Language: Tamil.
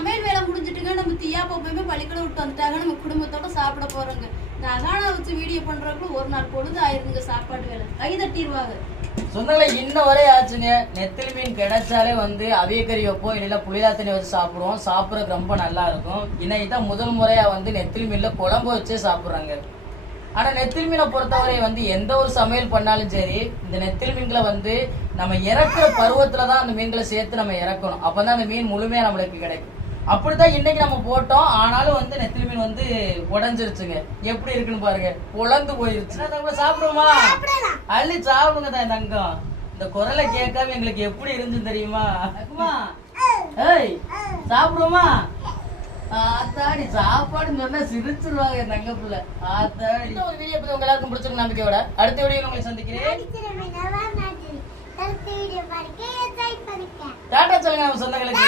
சமையல் வேலை முடிஞ்சிட்டுங்க. நம்ம தியா போப்பையுமே பள்ளிக்கூடம் விட்டு வந்துட்டாங்க. நம்ம குடும்பத்தோட சாப்பிட போறோங்க. இந்த அகானா வச்சு வீடியோ பண்றவங்களும் ஒரு நாள் பொழுது ஆயிருங்க சாப்பாடு வேலை. கை தட்டிடுவாங்க. சொந்தங்களை இன்ன வரை ஆச்சுங்க. நெத்திலி மீன் கிடைச்சாலே வந்து அவியக்கறி வைப்போம், இல்லைன்னா புளியா தண்ணி வச்சு சாப்பிடுவோம். சாப்பிட்றதுக்கு ரொம்ப நல்லா இருக்கும். இன்னைக்கு தான் முதல் முறையா வந்து நெத்திலி மீன்ல குழம்பு வச்சே சாப்பிட்றாங்க. ஆனா நெத்திலி மீனை பொறுத்தவரை வந்து எந்த ஒரு சமையல் பண்ணாலும் சரி, இந்த நெத்திலி மீன்களை வந்து நம்ம இறக்குற பருவத்துலதான் அந்த மீன்களை சேர்த்து நம்ம இறக்கணும். அப்பதான் அந்த மீன் முழுமையா நம்மளுக்கு கிடைக்கும். அப்படித்தான் இன்னைக்கு நம்ம போட்டோம். ஆனாலும் வந்து நெத்திலி மீன் வந்து உடஞ்சிருச்சுங்க. எப்படி இருக்குன்னு பாருங்க, பொழந்து போயிருச்சு. சாப்பிடுவோமா? அள்ளி சாப்பிடுங்க தான் தங்கம். இந்த குரலை கேட்காம எங்களுக்கு எப்படி இருந்துச்சு தெரியுமா? ஏய் சாப்பிடுவோமா? ஆத்தாடி சாப்பாடுன்னு சொன்னா சிரிச்சிருவாங்க என் தங்க பிள்ளை. ஆத்தாடி ஒரு வீடியோ பத்தி உங்க எல்லாருக்கும் பிடிச்சிருக்க நம்பிக்கையோட அடுத்த வீடியோ உங்களை சந்திக்கிறேன். டாடா சொல்லுங்க நம்ம சொந்தங்களுக்கு.